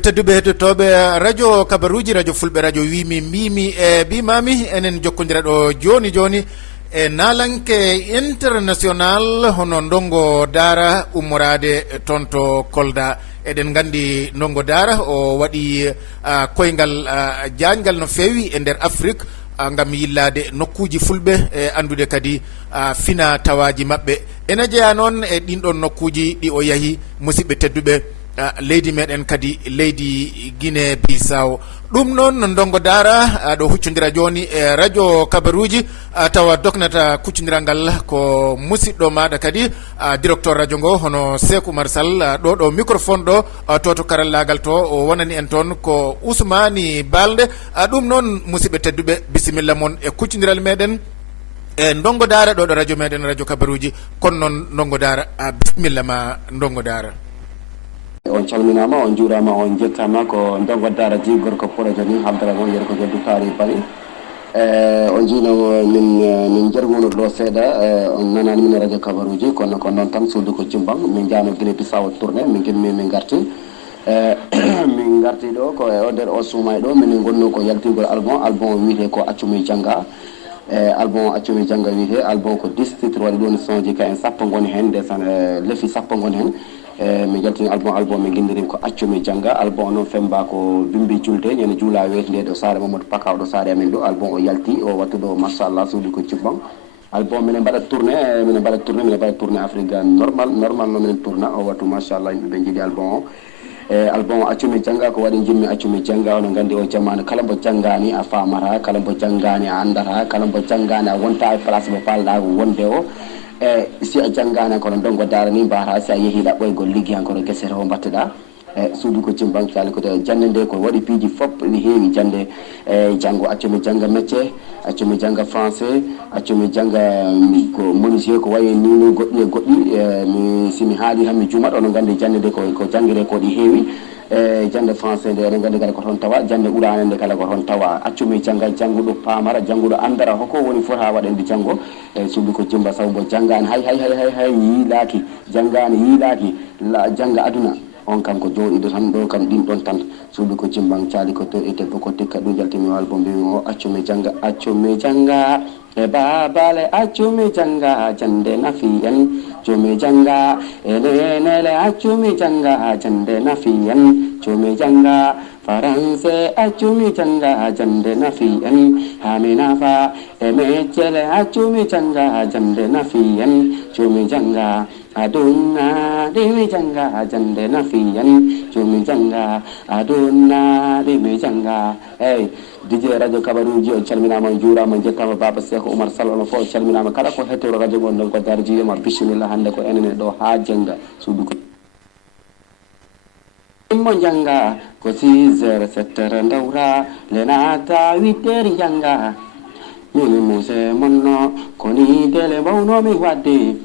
musidɓe tedduɓe heddotoɓe radio kabaruji radio fulɓe radio wimi mbimi e mbimami enen jokkodira ɗo joni e nalanke international hono ndongo daara ummorade tonto Kolda. Eɗen gandi ndongo daara o waɗi koyngal jañgal no feewi e nder Afrique gam yillade nokkuji fulɓe e andude kadi fina tawaji mabɓe. ene jeeya noon e ɗinɗon nokkuji ɗi o yahi musidɓe tedduɓe leydi meɗen kadi leydi Guinée Bissau. ɗum noon ndongo daara ɗo huccodira joni e radio kabaruji tawa doknata kuccodiral ngal ko musidɗo maɗa kadi directeur radio ngo hono Sékou Oumar Sall ɗo microphone ɗo to karallagal to o wonani en toon ko Ousmani Balde. ɗum noon musidɓe tedduɓe bisimilla moon e kuccodiral meɗen e ndongo daara ɗo radio meɗen radio kabaruji. kono noon ndongo daara bisimilla ma ndongo daara. On calminama, on juurama, on jettama ko ndongo daara ji gorko projet ni habdara moon yer ko joddu taari bani on jiino min jarguno ɗo seeɗa on nanani min radio kabaruji kono ko noon tan suudu ko Jumbang min jaano Guinée Bissau tourné min gimmi min garti min garti ɗo ko o nder o suumay ɗo min gonno ko yaltigol album wiyete ko accumi jangga album accumi jangga wiyete album ko 10 titre waɗi ɗon sonji ka en sappo goni hen ndesan lefi sappo goni hen mi jaltini album mi guindirim ko accumi jangga. Album noon femba ko bimbi julde ñande juula weytede ɗo saare Mamadou Pakaw ɗo saare amen ɗo. Album o yalti o wattu ɗo machallah suudu ko Jubbang. Album minen mbaɗa tourné Afrique normal no minen tourna o wattu machallah yimɓe ɓe jiiɗi album o album accumi jangga ko waɗi jimmi accumi jangga ono gandi o jamanu kala mbo janggani a famata, kala mbo janggani a andata, kala mbo janggani a wonta e place mo falɗa wonde o si a janggani kono ndongo daara ni mbata si a yeehiɗa ɓoygol liggi hankono guesete o mbatteɗa suudu ko Jumbang cali ko jande nde ko waɗi piiji fop ne heewi jande janggo accumi jangga métier, accumi jangga français, accumi jangga ko menuisier ko wayi ni goɗɗi e goɗɗi simi haali tan mi jumat ono gandi jande nde ko janggire ko ɗi heewi jande français nde eɗen gandi kala ko toon tawa, jande ɓurane nde kala ko toon tawa. Accumi jangga jangguɗo pamara, jangguɗo andara hoko woni fota waɗende janggo suudu ko Jumbang sabu mbo janggani hay yiilaki janggani yiilaki jangga aduna on kam ko jooɗiɗo tan ɗo kam ɗin ɗon tan suudu ko Jumbang cali ko to e debbo ko tikka ɗum jaltimi album mbimi o accumi jangga e babale accumi jangga jande nafi en jumi jangga e nenele accumi jangga jande nafi en jumi jangga français accumi jangga jande nafi en haminafa e meccele accumi jangga jande nafi en jumi jangga aduna dimi jangga jande nafi en jumi jangga aduna dimi jangga. DJ radio kabaruji on calminama on juurama on jettama baba Sékou Oumar Sall ono fof calminama kala ko hettoro radio gon ɗon ko darji yema bisimilla hande ko enen ɗo ha jangga suudu ko mo jangga ko 6 heures 7 heures dawra lenata 8 heures jangga min muse monno koni dele mawnomi wadde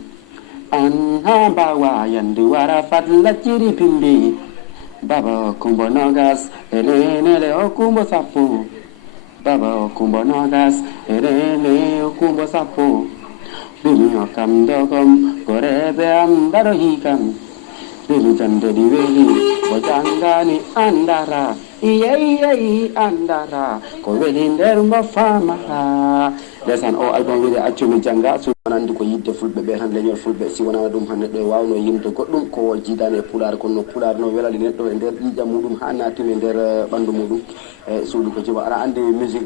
an ha mbawa yandu wara fadla ciri pimbi baba kumbo nogas enenele o kumbo sappo baba o kumbo nogas enene o kumbo sappo bimi o kam dogom gorebe am daro hikam bimi jande di weli o jangani andara iye andara ko weli nder mo famata ndesan o album wiide accumi jangga nandi ko yidde fulɓe ɓe tan leñol fulɓe si wonano ɗum han neɗɗo e wawno yimde goɗɗum ko jiidani e pulaar kono pulaar no welali neɗɗo e nder ƴiƴam muɗum ha natimi e nder ɓandu muɗum e suudu ko Jumbang. aɗa andi musique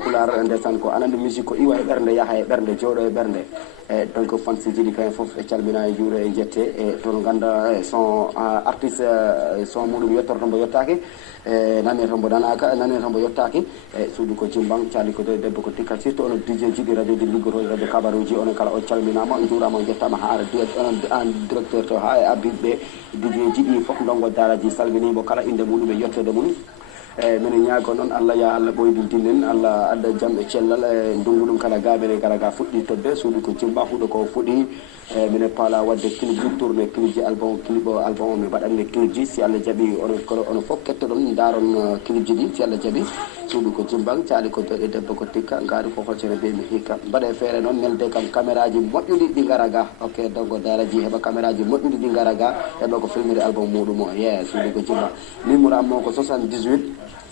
pulaar ndesan ko aɗa andi musique ko iwa e ɓernde yaaha e ɓernde jooɗo e ɓernde donc fansi jiɗi kayen foof e calmina e juuro e jette e tono ganda son artiste son muɗum yettorto mbo yettaki nane to mbo nanaka nane to mbo yettaki e suudu ko Jumbang cali ko debbo ko tikka surtout ono DJ jiɗi radio ji liggotoɗe radio kabaruji onon kala o calminama on juurama on jettama ha an directeur to ha e abbiɓe DJ jiɗi foof ndongo daaraji salminimo kala inde muɗum e yettode mum minen ñaago noon Allah ya Allah ɓoydintinen Allah adda jaam e cellal e ndungu ɗum kala gaɓene kala ga fuɗɗi todde suudu ko Jumbang huuɗo ko fuɗɗi minen paala wadde clip ji tourné clip ji album mi mbaɗanne clip ji si Allah jaaɓi ono fof kettoɗon daron clip ji ɗi si Allah jaaɓi suudu ko jimbang caali ko doɗe debbo ko tikka ngaari ko hoccere be mi hikka mbaɗe feere noon nelde kam caméra ji moƴƴuɗi ɗi ngara ga ok donc daraji heɓa caméra ji moƴƴuɗi ɗi ngara ga heɓa ko filmiri album muɗum o ye suudu ko jimbang numéro am mo ko 78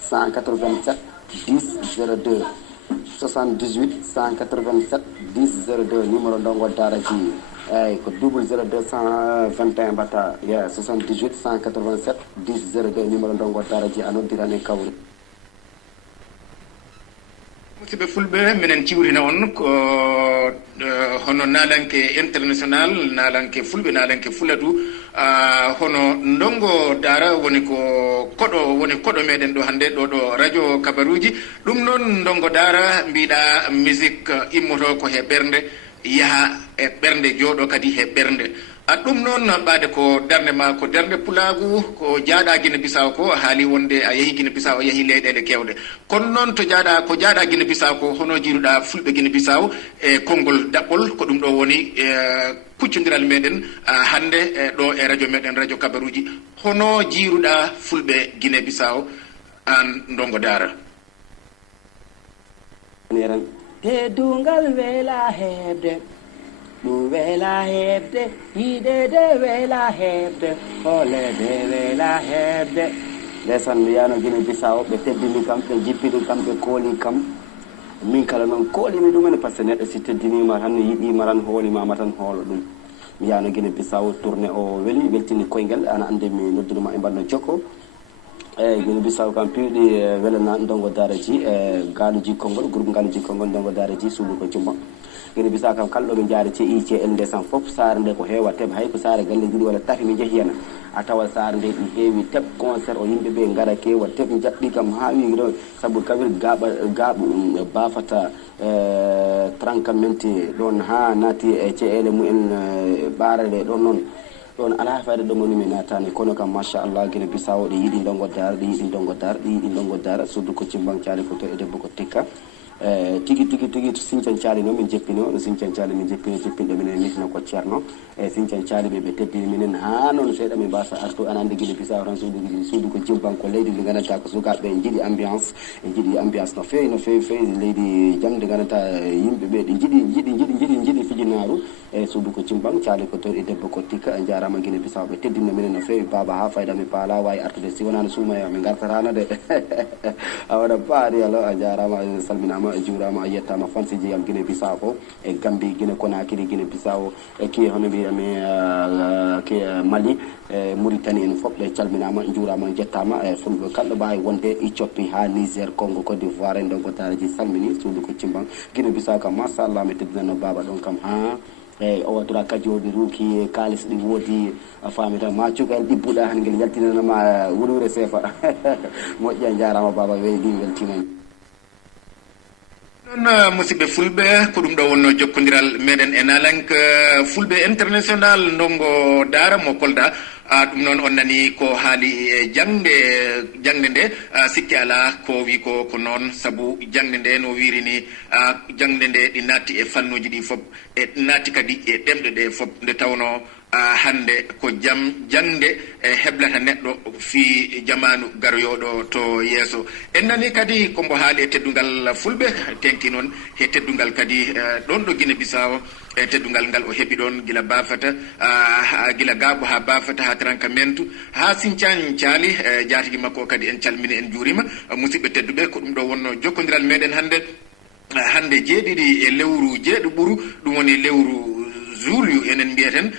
187 10 02 78 187 10 02 numéro ndongo daraji eyyi ko double 0221 mbatta ye 78 187 10 02 numéro ndongo daraji a noddirani kawri musidɓe fulɓe minen ciwrina on ko hono naalanke international naalanke fulɓe naalanke fuladu hono ndongo daara woni koɗo meɗen ɗo hannde ɗo ɗo radio kabaruji ɗum noon ndongo daara mbiɗa musique immoto ko he ɓernde yaha e ɓernde jooɗo kadi he ɓernde ɗum noon ɓaade ko darde ma ko darde pulaagu ko jaaɗa Guinée Bissau ko haali wonde a yehi Guinée Bissau a yehi leyɗele kewɗe kono noon ko jaaɗa Guinée Bissau ko hono jiiruɗa fulɓe Guinée Bissau e konngol daɓɓol ko ɗum ɗo woni puccodiral meɗen hannde ɗo e radio meɗen radio kabaruji hono jiiruɗa fulɓe Guinée Bissau an ndongo daara teddungal weela heɓde ɗum weela heɓde yiɗede weela heɓde holede weela heɓde ndesan mi yano Guinée Bissau ɓe teddini kam ɓe jippini kam ɓe kooli kam min kala noon koolimi ɗumene par ce que neɗɗo si teddinima tan yiɗima tan hoolima tan hoolo ɗum mi yano Guinée Bissau tourné o weltini koyngel ana ande mi noddunuma e mbanno jokko eyyi Guinée Bissau kam piiɗi welana ndongo daaraji e ngaaluji konngol groupe ngaaluji konngol ndongo daaraji suudu ko jumba Guinée Bissau kam kala ɗo ɓe jaari CICL ndesan fof saare nde ko heewa teɓ hay ko saare galle jiɗi walla tati mi jeehi hen a tawa saare nde ɗi heewi teɓ concert o yimɓeɓe gara keewa teɓ jaɓɓi kam ha wi ɗo saabu kawir gaaɓu bafata tranquamente ɗon ha naati e ceele mumen ɓaarale ɗon noon ɗon ala fayde ɗo moni mi natani kono kam machallah Guinée Bissau ɗe yiiɗi ndongo daara ɗe yiiɗi ndongo daara ɗe yiiɗi ndongo daara surtout ko cimbang caali ko to e debbo ko tikka tigi to Sinthiane Thiali noon min jeppino no Sinthiane Thiali min jeppinɗo minen mitino ko ceerno e Sinthiane Thiali ɓe teddini minen ha noon seeɗa min mbasa artu ana andi Guinée Bissau tan suudu ko jimban ko leydi ndi ganduɗa ko sukaɓe jiiɗi ambiance no fewi leydi jam ndi ganduɗa yimɓeɓe ɗi jiiɗi fijinaru e suudu ko jimban Thiali ko to e debbo ko tikka jarama Guinée Bissau ɓe teddino minen no fewi baba ha fayda mi paala wawi artude si wonano suumayo mi gartatano de a waɗa paari alo a jarama salminama a juurama a yettama fansiji yam Guinée Bissau ko e Gambie Guinée Conakry Guinée Bissau e ki hono mbiyami ke Mali e Mauritanie en fof ɗe calminama juurama jettama e fulɓe kalɗo mbawi wonde Éthiopie ha Niger Congo Côte d'Ivoire en donc daaraji salmini suudu ko cimbang Guinée Bissau kam machallah mi teddinano baba ɗon kam ha eyyi o waddura kajoɗi ruuki e kalis ɗi woodi a faami tan ma cugal ɗibbuɗa han guel yaltinanama wulure seefa moƴƴi jarama baba weydi weltinani noon musidɓe fulɓe ko ɗum ɗo wonno jokkodiral meɗen e nalank fulɓe international ndongo daara mo kolda ɗum noon on nani ko haali e jangde nde sikki ala ko wi ko noon saabu jangde nde no wirini jangde nde ɗi natti e fannuji ɗi fof e natti kadi e ɗemɗe ɗe fof nde tawno hande ko jangde e heblata neɗɗo fi jamanu garoyoɗo to yeeso en nani kadi kombo haali e teddungal fulɓe tengti noon e teddungal kadi ɗon ɗo Guinée Bissau e teddungal ngal o heeɓi ɗon gila bafata gila gaaɓo ha bafata ha trancamentu ha Sinthiane Thiali jaatigui makko kadi en calmini en juurima musidɓe tedduɓe ko ɗum ɗo wonno jokkodiral meɗen hande jeeɗiɗi e lewru jeeɗiɓuru ɗum woni lewru juillet enen mbiyeten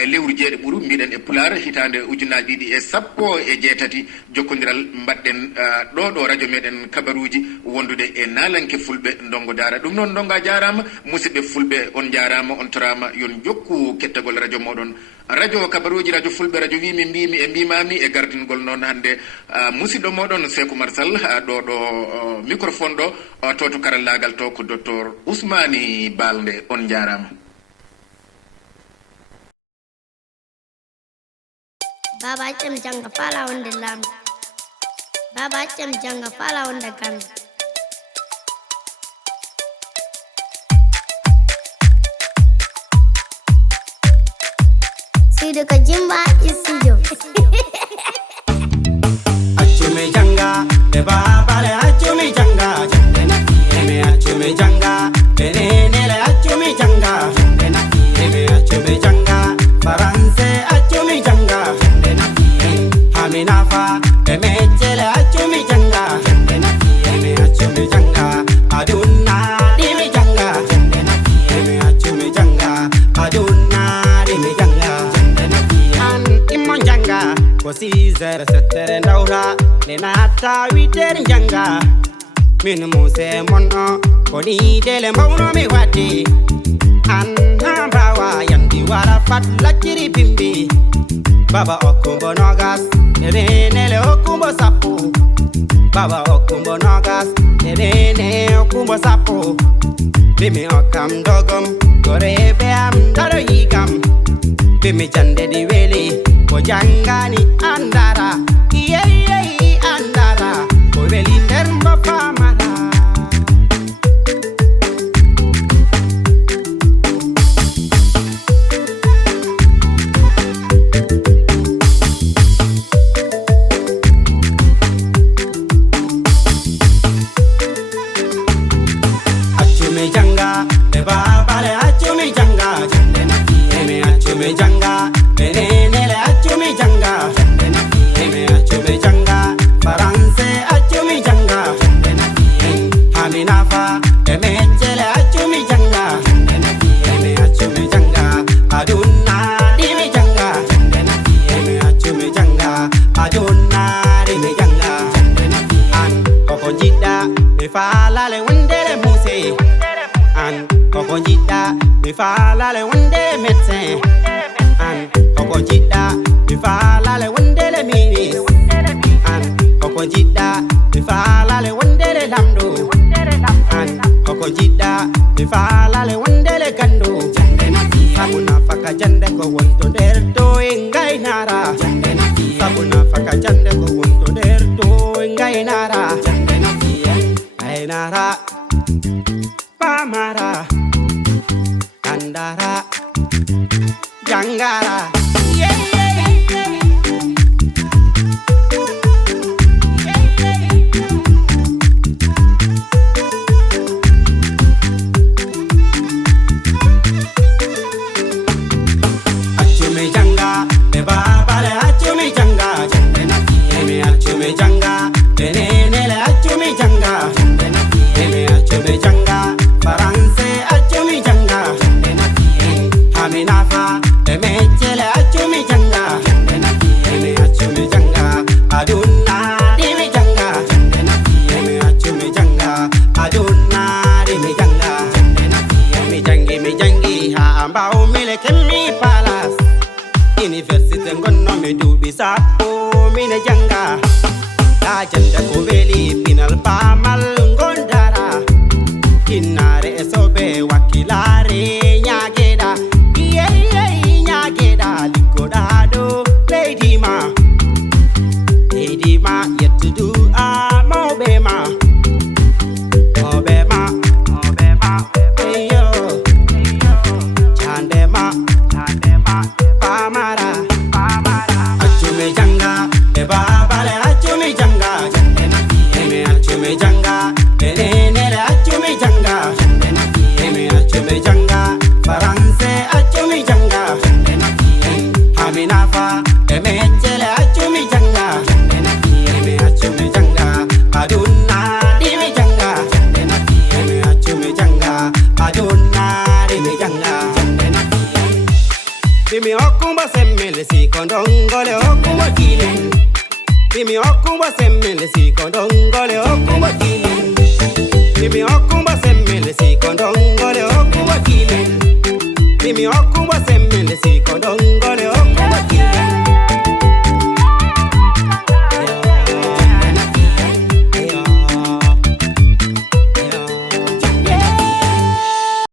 e lewru jeeɗiɓuru mbiɗen e Pulaar hitande ujunaji ɗiɗi e sappo e jeetati jokkodiral mbaɗɗen ɗo radio meɗen kabaruji wondude e nalanke fulɓe ndongo daara ɗum noon ndonga jarama musidɓe fulɓe on jarama on torama yon jokku kettagol radio moɗon radio kabaruji radio fulɓe radio wimi mbimi e mbimami e gardingol noon hande musidɗo moɗon Sékou Oumar Sall ɗo microphone ɗo to karallagal to ko docteur Ousmani Balde on jarama. Baba accam janga fala wonde lamdo. Baba accam janga fala wonde ganda. Sido ko jimba isijo. Accumi janga, be baba le accumi janga. 6h 7h ndawra ne nata 8h janga min muse monno koni dele mbawno mi wadi an bawa yandi wala fat lakiri bimbi baba okumbo nogas nele okumbo sapo baba okumbo nogas nele okumbo sapo bimi okam dogom gorebe am daro higam bimi jande di weli ko jangani andara iye andara ko weli nder mba famara janga de baba le achumi janga jande na eme achumi janga benene le achumi janga jande na eme achumi janga faranse achumi janga jande na haminafa eme chele achumi janga jande na eme achumi janga aduna dimi janga jande na eme achumi janga aduna dimi janga jande na an kokojida me fala le wendele muse an kokojida mi fala le wende médecin an kokojida mi fala le wende le ministre an kokojida mi fala le wende le lamdo an kokojida mi fala le wende le gando sabuna faka jande ko wonto der to ngai nara sabuna faka jande ko wonto der to ngai nara ngai nara Pamara, Andara, Jangara, Achumi Janga, me baba le achumi Janga, jande na eme achumi Janga, benene le achumi Janga, jande na eme achumi Janga. Faranse achumi janga haminafa eme chele achumi janga eme achumi janga aduna dimi janga eme achumi janga aduna dimi janga mi jangi ha ambao mile kemi palace university ngono me dubi sapo mine janga la janda ko veli pinal pamal ngondara Kinare sobe wakilare nyageda iye nyageda likodado lady ma yet to do mobema eyo chandema pamara achumi janga e baba le achumi janga eme achumi janga benene le achumi janga eme achumi janga faranse achumi janga haminafa eme chele achumi janga eme achumi janga aduna dimi janga eme achumi janga aduna dimi janga bimi okumba semmele si kondongole okumba kilin bimi okumba semmele si kondongole okumba kilin